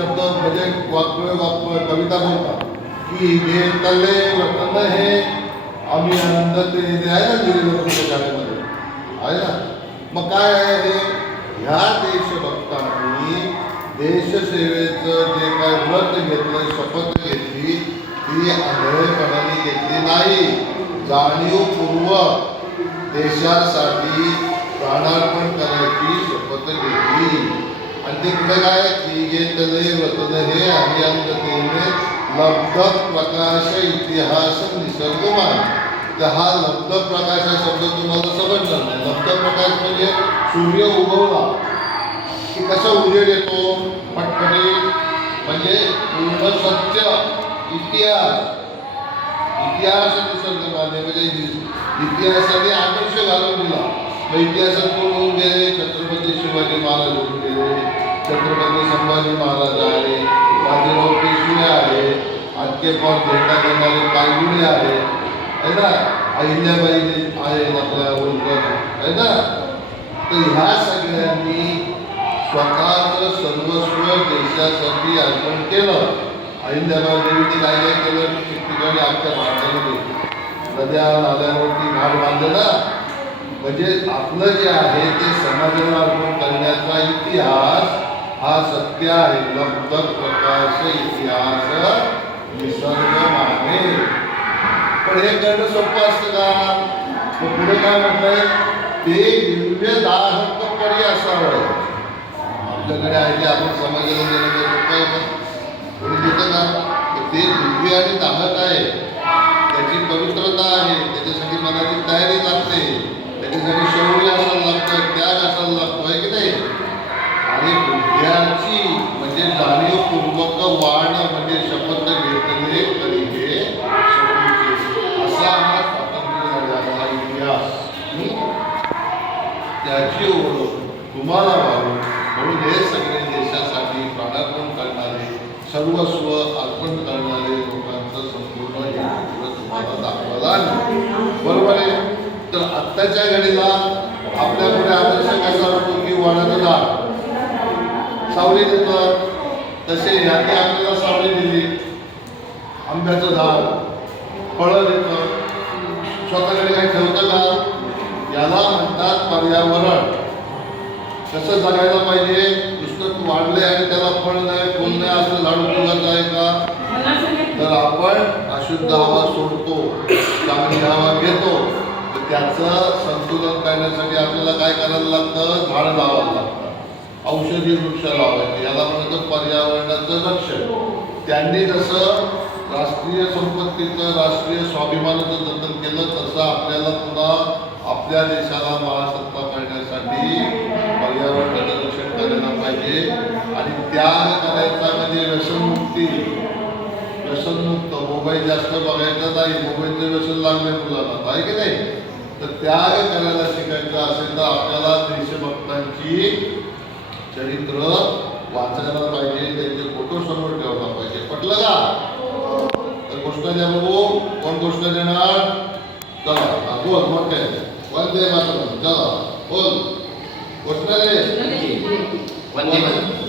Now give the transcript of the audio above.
शब्द म्हणजे वाक्य वाक्य कविता बोलतात की हे तल्ले वतन हे आम्ही आनंद ते आहे ना दिलेलं तुमच्या आहे ना? मग काय आहे हे? ह्या देशभक्तांनी देशसेवेचं जे काय व्रत घेतलं शपथ घेतली ती आंधळेपणाने घेतली नाही. जाणीवपूर्वक देशासाठी प्राणार्पण करायची शपथ घेतली. आणि ते कुठे काय? की घेतले वतन हे अभियांत्रिकेने लब्ध प्रकाश इतिहास निसर्गमान तर हा लब्ध प्रकाश हा शब्द तुम्हाला समजणार नाही. लब्ध प्रकाश म्हणजे सूर्य उगवला. की कसा उजेड येतो? पटपटी म्हणजे पूर्ण सत्य इतिहास. इतिहास निसर्ग मान्य म्हणजे इतिहासाने आदर्श घालून दिला. मग इतिहासात कोण होऊन गेले छत्रपती शिवाजी महाराज होऊन गेले छत्रपती संभाजी महाराज आहे बाजीराव पेशवे आहे आजके पण झेंडा देणारे पायगुणे आहे है ना? अहिल्याबाई आहे आपल्या होलकर आहे ना? तर ह्या सगळ्यांनी स्वतःचं सर्वस्व देशासाठी अर्पण केलं. अहिल्याबाई देवीने काय काय केलं? ठिकठिकाणी आमच्या भारतामध्ये नद्या नाल्यावरती घाट बांधलं. ना म्हणजे आपलं जे आहे ते समाजाला अर्पण करण्याचा इतिहास हा सत्य आहे. लब्ध प्रकाश इतिहास निसर्ग मागे पण हे करणं सोपं असतं का? पुढे काय म्हणताय ते दिव्य दाहक परी असावं आपल्याकडे आहे ते आपण समाजाला देणं काही कोणी देतं का? तर ते दिव्य आणि दाहक आहे. त्याची पवित्रता आहे त्याच्यासाठी मनाची तयारी लागते त्याच्यासाठी शौर्य असायला लागतं त्याग असायला लागतो आहे की नाही आणि बुद्ध्याची म्हणजे जाणीवपूर्वक वाण म्हणजे शपथ घेतले तरी हे असा हा स्वातंत्र्य इतिहास. त्याची ओळख तुम्हाला व्हावी. म्हणून हे सगळे देशासाठी प्राणार्पण करणारे सर्वस्व अर्पण करणारे लोकांचं संपूर्ण हे चित्र तुम्हाला दाखवायला बरोबर आहे? तर आत्ताच्या घडीला आपल्याकडे आदर्श कसा होतो की वाढत सावली देतात. तसे याने आपल्याला सावली दिली. आंब्याचं झाड फळं देतं स्वतःकडे काही ठेवतं का? याला म्हणतात पर्यावरण. कसं जगायला पाहिजे? नुसतं वाढले आणि त्याला फळ नाही फुल नाही असं झाडू फुलत आहे का? तर आपण अशुद्ध हवा सोडतो. चांगली हवा घेतो. तर त्याचं संतुलन करण्यासाठी आपल्याला काय करायला लागतं? झाड लावायला लागतं औषधी वृक्ष लावायचे. याला म्हणतं पर्यावरणाचं रक्षण. त्यांनी जसं राष्ट्रीय संपत्तीचं राष्ट्रीय स्वाभिमानाचं जतन केलं तसं आपल्याला पुन्हा आपल्या देशाला महासत्ता करण्यासाठी पर्यावरणाचं रक्षण करायला पाहिजे. आणि त्याग करायचा म्हणजे व्यसनमुक्ती व्यसनमुक्त. मोबाईल जास्त बघायचा नाही. मोबाईलचं व्यसन लागले मुलांना. आहे की नाही? तर त्याग करायला शिकायचं असेल तर आपल्याला देशभक्तांची चरित्र वाचायला पाहिजे त्यांचे फोटो समोर ठेवला पाहिजे. पटलं का? तर गोष्ट द्या बघू कोण गोष्ट देणार? चला. हा, बोल मोठे वंदे मातरम. चला. बोल. गोष्ट दे. वंदे मातरम.